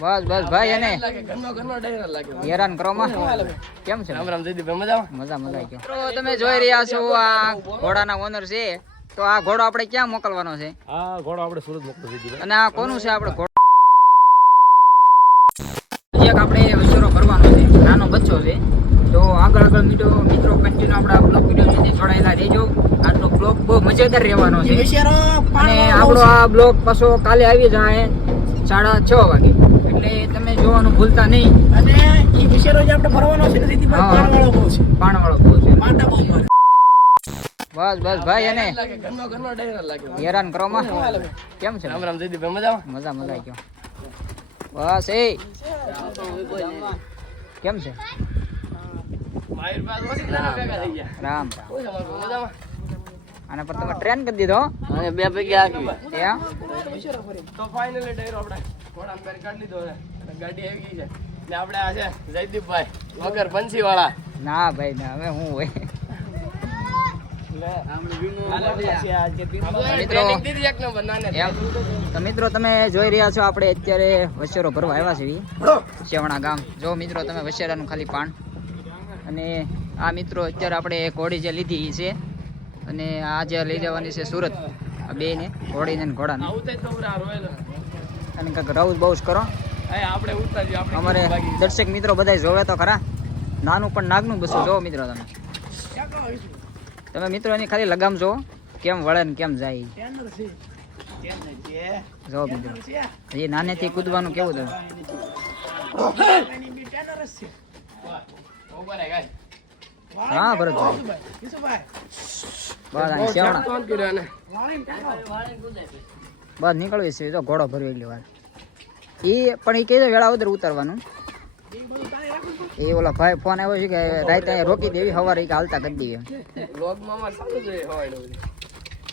બસ બસ ભાઈ એને હેરાન કરો માં કેમ છે? રામ રામ જયદીપભાઈ મજામાં? મજા મજા ગયો. તો તમે જોઈ રહ્યા છો આ ઘોડાના ઓનર છે. તો આ ઘોડો આપણે ક્યાં મોકલવાનો છે? આ ઘોડો આપણે સુરત મોકલી દીધો. અને આ કોનું છે? આપણે ઘોડો એક આપણે વસેરો ભરવાનો છે, નાનો બચ્ચો છે. તો આગળ આગળ મિત્રો કન્ટિન્યુ આપણા બ્લોગ વિડીયો સુધી જોડાયેલા રહેજો. આજનો બ્લોગ બહુ મજેદાર રહેવાનો છે અને આપણો આ બ્લોગ પાછો કાલે આવી જાય 6:30 વાગે, એટલે તમે જોવાનું ભૂલતા નહીં. અને એ વિશેરો જે આપણે ભરવાનો છે ને પાણવાળો બહુ છે. પાણવાળો બહુ છે. માટા બહુ મારે. બસ બસ ભાઈ એને ઘરનો ડાયરા લાગે. હેરાન કરો માં કેમ છે? રામ રામ જયદીપભાઈ મજામાં? મજા મજા ગયો. બસ એ કેમ છે? રામ રામ. આના પર તમે ટ્રેન કરી દીધો અને બે પૈકી આગી ત્યાં તો ફાઇનલી ડાયરો આપણે ઘોડા પર કાઢી લીધો છે. ગાડી આવી ગઈ છે ને આપણે આ છે જયદીપભાઈ વગર પંછી વાળા. ના ભાઈ ના, હવે હું હોય તો મિત્રો તમે જોઈ રહ્યા છો આપણે અત્યારે વસેરો ભરવા આવ્યા છીએ સેવણા ગામ. જો મિત્રો તમે વસેરાનું ખાલી પાન અને આ મિત્રો અત્યારે આપણે ઘોડી જે લીધી છે અને આ જે લઈ જવાની છે સુરત, આ બે ને ઘોડીને ને ઘોડાને. અને કંઈક રાઉઝ બાઉઝ કરો. અમારે દર્શક મિત્રો બધા જોવે તો ખરા, નાનું પણ નાગનું બસું જોવો મિત્રો તમે મિત્રો એની ખાલી લગામ જો કેમ વળે ને કેમ જાય. જો મિત્રો એ નાનેથી કૂદવાનું કેવું તમે હા ભરતભાઈ બસ બસ નીકળવી છે. તો ઘોડો ભરવી એટલી વાર એ પણ એ કહી દે વેળા ઉધર ઉતારવાનું. એ ઓલા ભાઈ ફોન આવ્યો છે કે રાતે રોકી દેવી, સવારે હાલતા કરી દઈએ.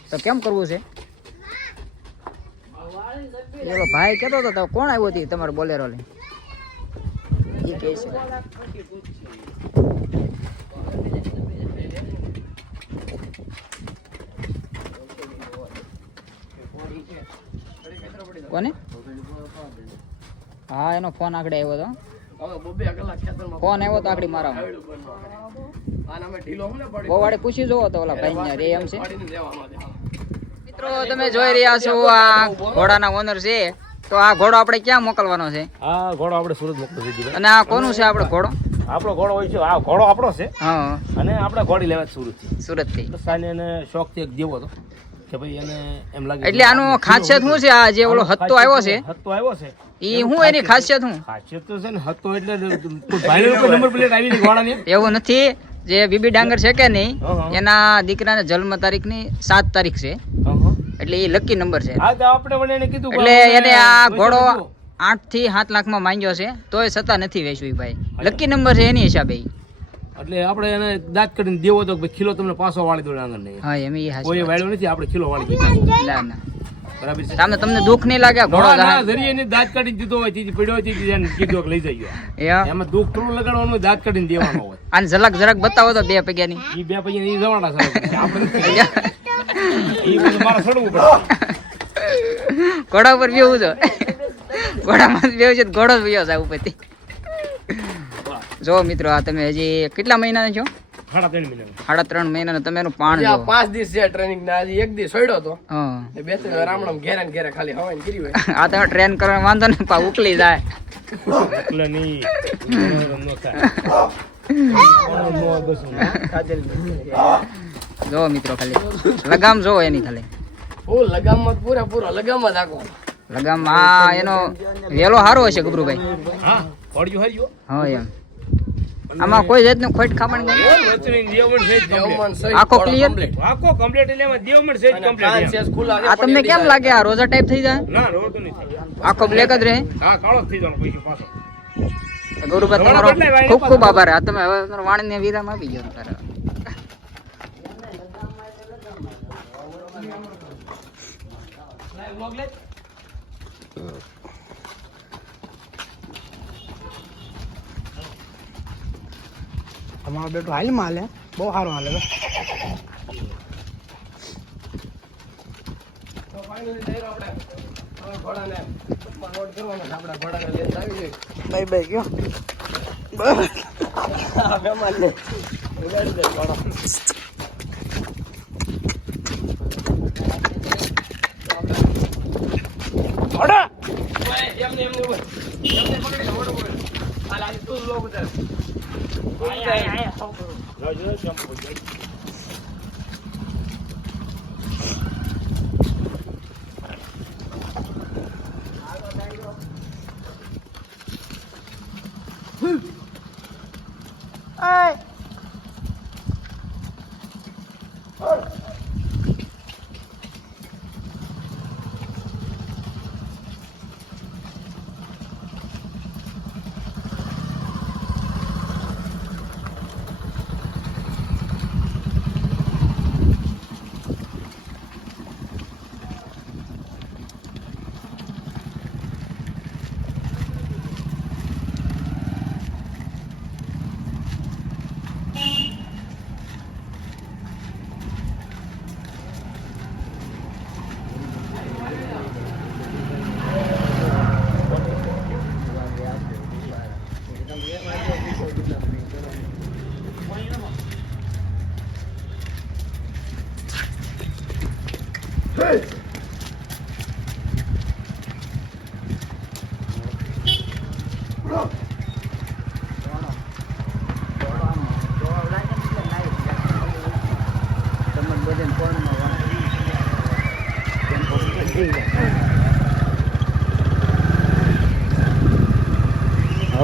તો કેમ કરવું છે? ઓલો ભાઈ કહેતો હતો કોણ આવ્યો હતી તમારે બોલેરો લઈ? એ કહે છે કોને? હા એનો ફોન આગળ આવ્યો હતો. ફોન આવ્યો તો આગળ મારા બહુ વાડે પૂછી જોવો તો ઓલા ભાઈ રે એમ છે. મિત્રો તમે જોઈ રહ્યા છો આ ઘોડાના ઓનર છે. તો આ ઘોડો આપણે ક્યાં મોકલવાનો છે? આ ઘોડો આપણે સુરત મોકલી દીધો. અને આ કોનું છે? આપણે ઘોડો આપણો ઘોડો હોય છે. આ ઘોડો આપણો છે. હા અને આપણે ઘોડી લેવા સુરત થી. સાને એને શોખ થી એક દેવો હતો કે ભાઈ એને એમ લાગે. એટલે આનું ખાસિયત શું છે? આ જે ઓલો હત્તો આવ્યો છે ઈ હું એની ખાસિયત હું? ખાસિયત તો છે ને હત્તો એટલે ભાઈનો કોઈ નંબર પ્લેટ આવી ની ઘોડાની. એવું નથી, જે બીબી ડાંગર છે કે નહીં એના દીકરાને જન્મ તારીખની 7 તારીખ છે, એટલે એ લકી નંબર છે. હા તો આપણે વડે એને કીધું એટલે એને આ ઘોડો 8 થી 7 લાખમાં માંગ્યો છે, તોય છતાં નથી વેચ્યું ભાઈ. લકી નંબર છે એની હિસાબે. એટલે આપણે એને દાંત કાઢીને દેવો તો કિલો તમને પાછો વાળી દો આંગણ નહીં. હા એમ એ કોઈ વાળ્યો નથી, આપણે કિલો વાળી દીધો. ના ના બરાબર છે. તમને દુઃખ નહીં લાગે? ઘોડો ધરી એને દાંત કાઢીને દીધો હોય થી પડ્યો હોય થી કીધું કે લઈ જઈએ. એમાં દુઃખ થોડું લગાડવાનું હોય, દાંત કાઢીને દેવાનો હોય. આને જરાક બતાવો તો 2 પૈયાની. ઈ 2 પૈયાની ઈ જવાના છે આપણે. ઈ બધું મારે સડવું પડે. ઘોડા ઉપર બેવું તો ઘોડામાં બેવું છે, ઘોડો બેયો છે ઉપરથી. જો મિત્રો આ તમે હજી કેટલા મહિનાના છો? 3.5 મહિના. 3.5 મહિનાનો તમે એનું પાણ જો. 5 દિવસ છે ટ્રેનિંગ ના, હજી 1 દિવસ છોડ્યો તો. હા એ 2 ત્રણ રામણામ ઘેરા ને ઘેરા ખાલી હવાઈ કરી હોય. આ તમે ટ્રેન કરવાનો વાંધો ને પા ઉકલી જાય. એટલે નહીં નો થાય. જો મિત્રો ખાલી લગામ જો એની ખાલી લગામમાં પૂરો લગામમાં જ આખો લગામ. આ એનો વેલો સારો હશે ગબરુભાઈ. હા પડ્યું હર્યો. હા એમ આમાં કોઈ જાતનું ખોટ ખાવાની નથી. આખો ક્લિયર, આખો કમ્પ્લીટ. એટલે એમાં દેવમણ સેજ કમ્પ્લીટ. આ તમને કેમ લાગે આ રોઝા ટાઈપ થઈ જાય? ના રોતો નહીં થાય. આખો બ્લેક જ રહે? હા કાળો થઈ જવાનો પૈસો પાછો. ગૌરવભાઈ તમારો ખૂબ ખૂબ આભાર. આ તમે હવે તમારા વાણીને વિરામ આપી ગયો. તમારો બેટો હાલમાં હાલે, બહુ સારો હાલે. તો ફાઇનલી આપણે ઘોડાને પાવડ કરવાનો છે આપણા ઘોડા લઈને આવી જોઈએ. બાય બાય કયો આ મહેમાનને ઉડાડી દે ઘોડો. ઓડા ઓય, એમને ઉભો. એમને પકડી લે, ઓડો પકડ. હાલ, હાલ, તું લોક ઉતાર.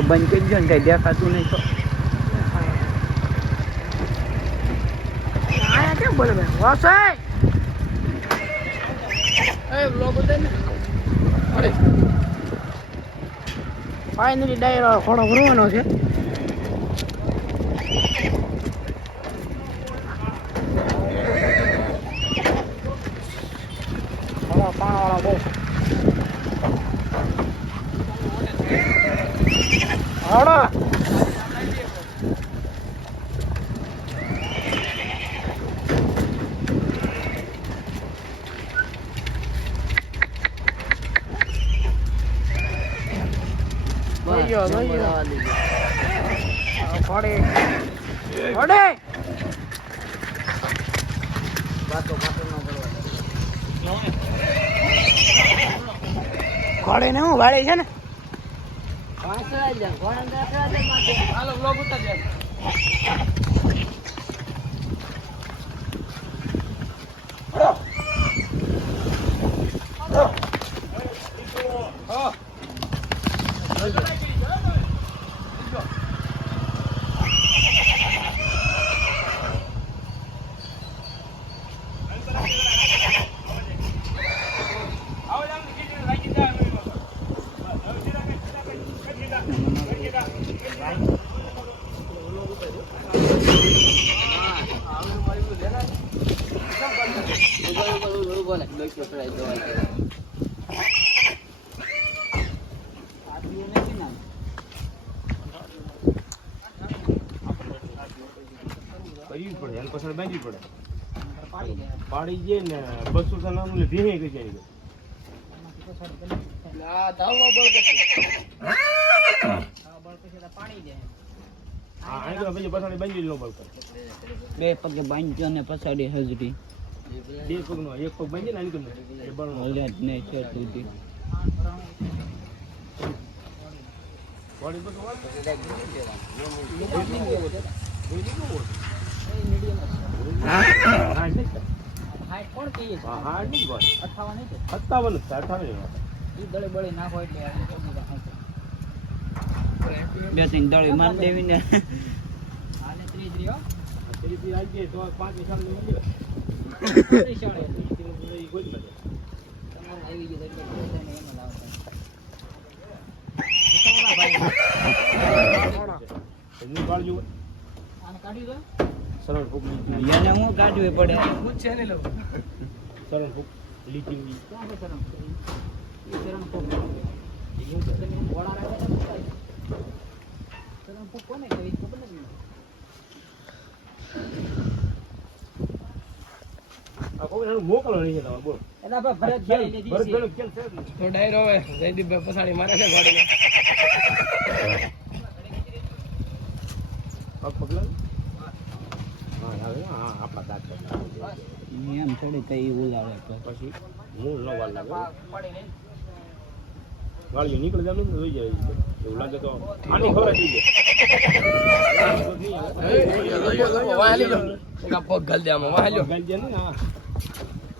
બંધ કરી દો ને કઈ દેખાતું નહીં તો આયા કેમ બોલે ભાઈ વાસાઈ એ લોક ઉતાર ને. અરે, ફાઇનલી ડાયરો ઘોડો ભરવાનો છે પાણાવાળા બહુ આવડા લઈ ગયો ઘોડે ઘોડે ઘોડે ને હું વાળી છે ને હાલો, લોક ઉતાર દે. કરવી પડે એને પાછળ બાંધવી પડે પાડી જાય ને 200 જણાનું ને ભીહે ગઈ જાય ના, ધાવવા બળ કરતી. હા આગળ પછી પાછળ બાંધી લો બળ બે પગે બાંધ્યો ને પછાડી હજરી બે પગનો એક પગ બાંધી ને આની કમ એ બળનો હલ્યા જ નહીં છે સુધી પાડી બધું વાત હાઈટ કોણ કહીએ છે? હા નહીં ભાઈ 58 નહીં છે? 57 ઈ દળે બળે નાખો એટલે બે ત્રણ દળી માર દેવી ને હાલે 30 રહ્યો તરીથી આવી તો 5 સાલ ની મળી શાળે એ કોઈ નથી તમારે આવી ગયું એટલે એમ જ આવશે એનું કાળજો આને કાઢી દો સરળ ફૂક લીધી એને હું કાઢવી પડે પૂછે નહીં લોકો. સરળ ફૂક લીધી ક્યાં છે શરમ ઈ શરમ કોણ તમે વડા રાખે છે શરમ કોને કહેવી ખબર નથી આ કોઈ મોકલો નહીં તમારે બોલ એના પર ભરત ભાઈ લીધી ભરત છે. ભેળું ખેલ છે જ ને. તો ડાયરો હવે જયદીપભાઈ પછાડી મારે છે ગાડીને. પગ પગલા હા આવે હા આપણા દાંત છે. એમ થોડી કઈ ઉલાવે પછી હું ન વાર લાગે પડી નહીં. વાળી નીકળી જાય ને તો જોઈ જાય એવું લાગે તો આની ખબર થઈ વાહ લીધો. એકા પગ ઘાલ દે આમાં, વાહ લ્યો. જાય ને હા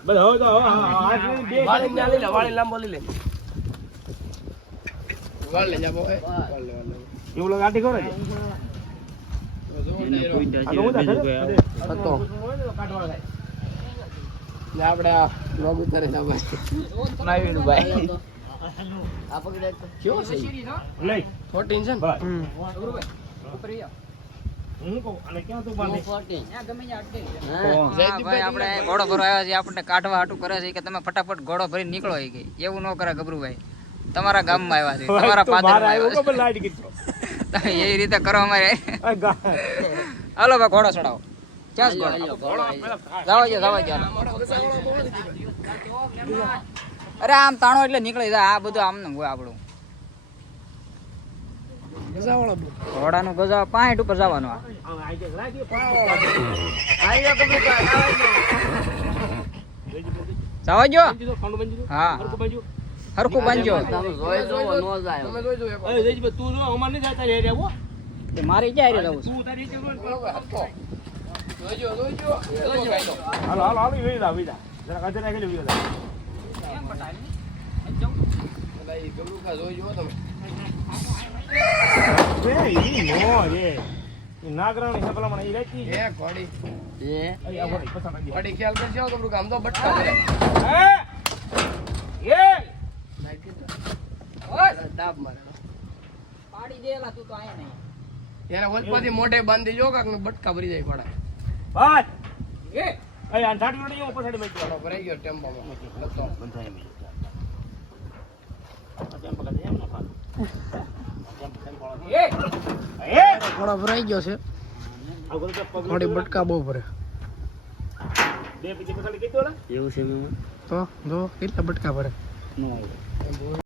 બસ હવે તો હવે આઠ ને બે વાળી ના લઈ લે, વાળી લાંબો લઈ લે. વાળ લે જા બોય. વાળ લે. એવું લાગે આઠી ખબર છે આ તો હું હતા હતો. ને આપણે આ લોગ ઉતારે છે ભાઈ. નવીનભાઈ. કેવો છે? લઈ 14 છે ને? બસ ગુરુભાઈ ઉપર ઈ આવો. હું કહું અને ક્યાં તું બાંધે ત્યાં ગમે ત્યાં અટકે. જયદીપભાઈ ભાઈ આપણે ઘોડો ભરવા આવ્યા છીએ, આપણને કાઢવા હાટું કરે છે કે તમે ફટાફટ ઘોડો ભરી નીકળો એ કે એવું ન કરે ગભરુભાઈ. તમારા ગામમાં આવ્યા છે, તમારા તો બહાર પાદરમાં આવ્યો આવ્યા ખબર લાઈટ ગીતો છે. તમે એ રીતે કરો અમારે. આ ગા હાલો ભાઈ ઘોડો ચડાવો. ક્યાં છે ઘોડો? જાવા દો. અરે આમ તાણો એટલે નીકળી જાય. આ બધું આમ હોય આપણું. ગજાવાળો બહુ. ઘોડાનું ગજા 65 ઉપર જવાનું. આ આઈ કે લાગી જવા દો. તો ખાંડ બંજી દો હા હરકો બાજુ હરખું બાંધજો. તમે જોઈ જો અરે દેજભાઈ તું જો અમાર નહીં જાતા રે આવો તે મારે ક્યાં જવું છે? તું તારી રીતે રોજ જોઈજો. હાલો હાલો હાલો વેડા વેડા જરા કાજે નાખી વેડા એટલે ઈ ગબરુખા જોઈજો તમે. એ ઈ નો રે ઈ નાગરાણી છે પેલા મને ઈ રહેતી એ ઘોડી. અઈ આ ઘોડી પસંદ આવી ઘોડી ખ્યાલ કરજો ગબરુખા. આમ તો બટકા છે. એ દાબ મારે. પાડી દેલા તું તો આયા નહીં. ત્યારે ઓલપાથી મોઢે બાંધી જો કાક બટકા ભરી જાય ઘોડા. બસ એ અઈ આ ઠાઠી નડી ઉપર સાઈડ બેઠો ઘોડો ભરાઈ ગયો ટેમ્પોમાં. લતો. બંધાય મે આ ટેમ્પો કાઢે એમ ના ફાલ એ ઘોડો ભરાઈ ગયો છે. આ ગોળ પગ ઘોડી બટકા બહુ ભરે. બે પછી પછાડી કીધું ને એવું છે મેં તો જો કેટલા બટકા ભરે. નો આવ્યો